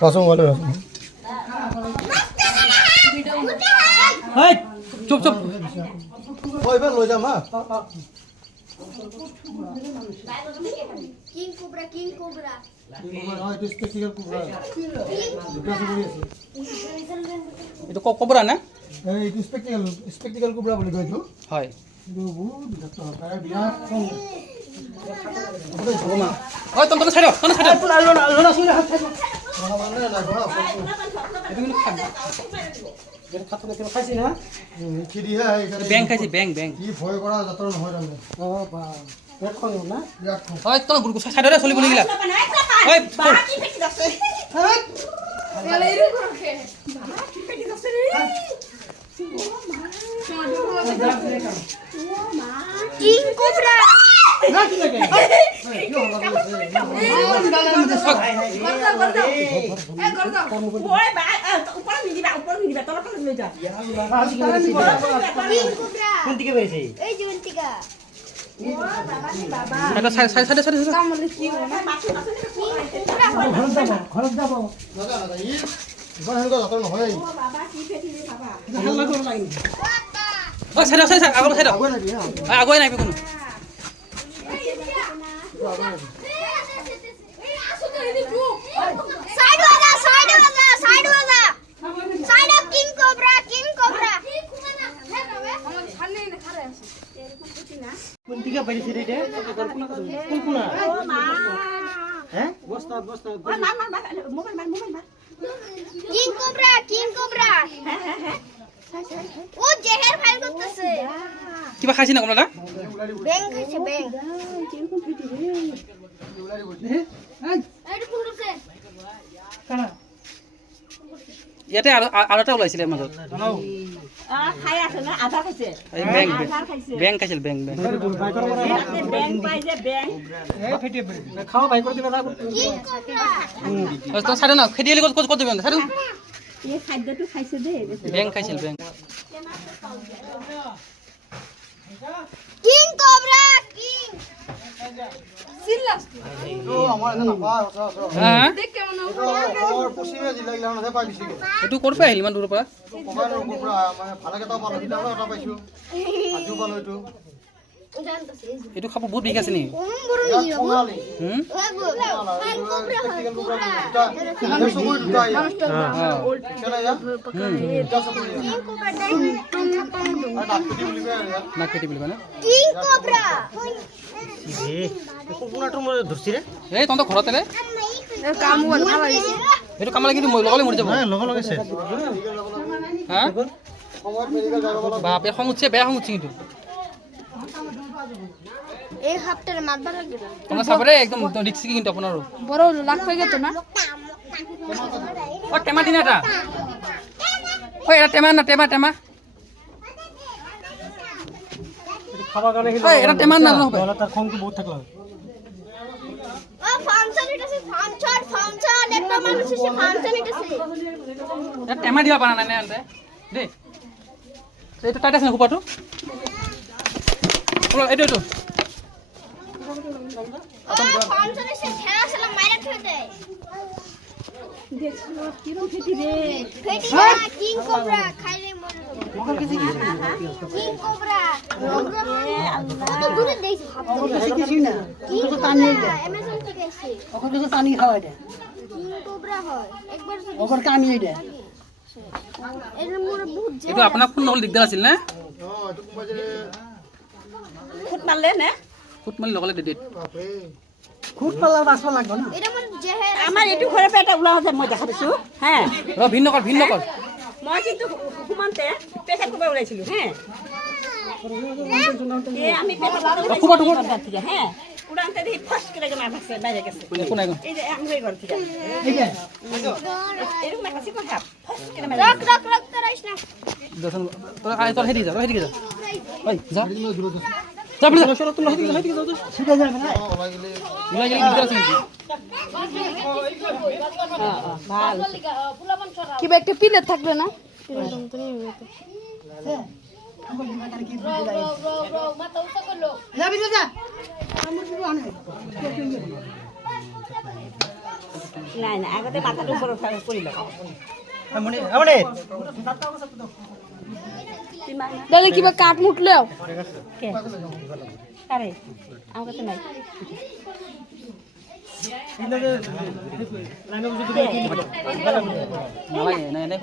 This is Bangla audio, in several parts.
রসম বলে রসম চুপ চুপ ওই বার লই যাম কিং কোবরা কিং কোবরা হয় তো স্পেশাল কুবরা এটা কবরা না এই তো স্পেশাল কুবরা বলি কইছো হয় কিন্তু বহুত দেখতে হয় বিরাট কম ওমা ওই তোমরা ছাড়ো তোমরা ছাড়ো আলো না শুনে হাত ছাড়ো মানে না বড় এটা কিন্তু খাবে এর খাতে দেখে খাইছি না কি দিয়া এখানে ব্যাং খাইছি ব্যাং ব্যাং কি ভয় করা যতন হয় রামে ও বা পেট খাও না বিরাট কম ওই তোমরা গুরু ছাড়ো রে চলি বলি গিলা ওই বাকি ফেটি দছে এলে ইরু করে বাকি ফেটি দছে রে কিং কোবরা নাকি লাগে কোন দিকে বেরিয়েছে এই যে উন্তিকা এটা সাইডে সাইডে কামলে কি না ঘর যাব দাদা দাদা ই গহন গো যতন হয় বাবা কি ফেটি রে বাবা হাল্লা করে লাগি ওই সাইডে সাইডে আগো সাইডে আগুন নাকি হ্যাঁ আগুই নাই কোনো साइड ऑफ किंग कोबरा কোন দিকে বেরিয়েছে রে কোন কোনা হ্যাঁ বস্তা বস্তা किंग कोबरा ও জেহের ফাইল করতেছে কিবা খাইছি না কোনটা ব্যাং খাইছে ব্যাং ইয়াতে আৰু এটা ওলাইছিলে মাজত খাই আছে না আধা খাইছে এই ব্যাং ব্যাং খাইছিল ব্যাং ব্যাং ব্যাং পাই যে ব্যাং খাও ভাই করে দিলা কিং কোবরা তো সাইডে না খেদিলি কত ব্যাং সাইডে এই খাদ্যটো খাইছে দে ব্যাং খাইছিল ব্যাং কিং কোবরা কিং সিল্লাস ও আমার না পা আচ্ছা হ্যাঁ দেখ কেমন ওর পশ্চিমে জিলা গিলা না পাই দিছি এটু ক'ৰ পৰা আহিল ইমান দূৰৰ পৰা কমানো কুকুৰা মানে ভালকে তো পালো দিনা এটা পাইছো আজিও পালো এইটো জানতাছে এইটো খাব বহুত বিষ আছে নি কোন বড় নি বাবু কোনালি হুম কিং কোবরা না কেটি বুলিবা না কিং কোবরা কুকুৰাটো মই ধৰছি ৰে এই তহঁতৰ ঘৰতে ৰে কাম বল খাইছে এইটো কামলে কিন্তু মই লগলে মৰি যাব লগ লগাইছে হা সময়ত মেডিকেল যাব বলা বাপে খং উঠছে বেয়া খং উঠছে কিন্তু এই হাপ্তার মারবার লাগে তোমরা চাবরে একদম রিক্সি কিন্তু আপনারও বড় লাখ পাই গেত না ও টেমা দিন এটা ও এটা টেমা না টেমা টেমা খাবা গানে ও এটা টেমা না হবে তার খংটো বহুত থাকলা ও ফাংশন এটাছে ফাংশন একটা মানুষ এসে ফাংশন এটাছে এটা টেমা দিবা পারা না আনতে দে এটা টাইট আছে না কুপাটো বলো এটা ফাংশন এসে খেলা খেলা মাইরা খেলে দেয় দেখছো কিরম ফেটি রে ফেটি না কিং কোবরা খাইলে মরে যাবে কিং কোবরা কত দূরে দেইছে কিছু না কিং কোবরা অ্যামাজন থেকে এসে ওখান থেকে পানি খাওয়া দেয় কিং কোবরা হয় একবার যদি ওখান কানি দেয় এর মোরে বহুত এটা আপনার ফোন নহল দিগদার আছিল না খুদ মারলে না ফুট মালি লগলে দে খুব পালা বাসা লাগবে না এটা মানে জেহের আমার এটু ঘরে পেটা উলা হতে মই দেখা দিছো হ্যাঁ র ভিন্ন কর মই কিন্তু হুমানতে পেশা করবে উলাইছিল হ্যাঁ এ আমি পেশা করবে থেকে হ্যাঁ উড়ানতে দেখি ফস করে গেল মারছে বাইরে গেছে কোন আইগো এই যে আমি ঘর থেকে এই যে এরকম একটা সিকো হাফ ফস করে রক তারাইস না দর্শন তোরা আয় তোর হেদি যা ওই যা যা বলে তোমরা হেদি যাও শিখে যাবে না উলাই গেলে দিগদার আছে নাকি কিবা একটা পিলে থাকবে না নাই নাই আগতে মাথাটো ওপৰত কৰি লওঁ মনে আমনে দাদা কিবা কাঠ মুটলেও কারে আমার কাছে নাই নালাগে নাই নাই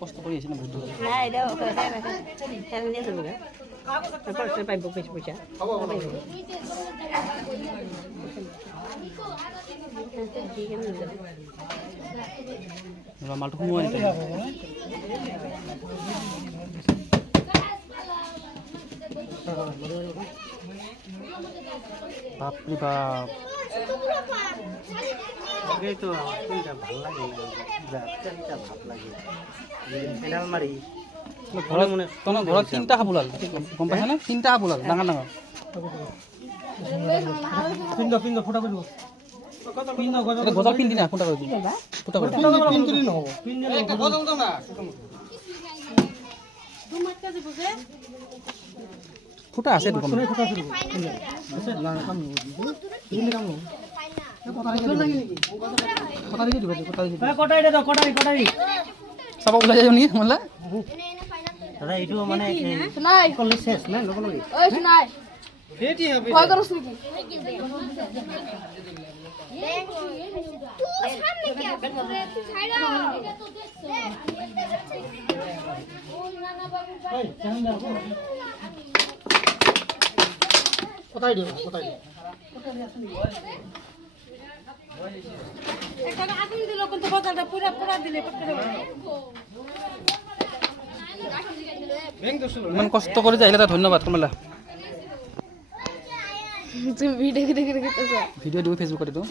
কষ্ট কৰি আছে না বহুত না এটা খেলা নিয়ে যাবো তারপর পাইব বেশি পয়সা মালটো সোমোৱাই নিতে বাপরে বাপ এই তো কোনটা ভালো লাগে না চারটা ভাত লাগে ফেনাল মারি ঘৰত তনৰ ঘৰত তিনিটা সাপ ওলাল গম পাইছানে তিনিটা সাপ ওলাল ডাঙৰ ডাঙৰ পিণ্ড পিণ্ড ফুটা কৰিব পিণ্ড এটা গজাল পিন্ধি না ফুটা কৰি দিম ফুটা কৰি পিণ্ড দিলে নহ'ব পিণ্ড গজাল না ফুটা আছে দোকান ফুটা আছে আছে না কাম দিলে কাম কটাৰি দিব কটাৰি কটাই দে কটাই চাব ওলাই যায় নি মলা দাদা এইটো মানে নাই কলেজ শেষ না লব লাগে ওই শুনাই এটি হবে ভয় করছ নাকি তুই সামনে কি আছে তুই ছাইরা এটা তো দেখছ ওই নানা বাবু এই চান্দা কটাই দিও এখানে আগুন দিল কিন্তু বাজারটা পুরো পুরো দিলে পড়তে ইমান কষ্ট কৰি আহিলে তাত ধন্যবাদ কমলা তুমি ভিডিও দেখে দেখে ভিডিঅ' দিব ফেচবুকত এইটো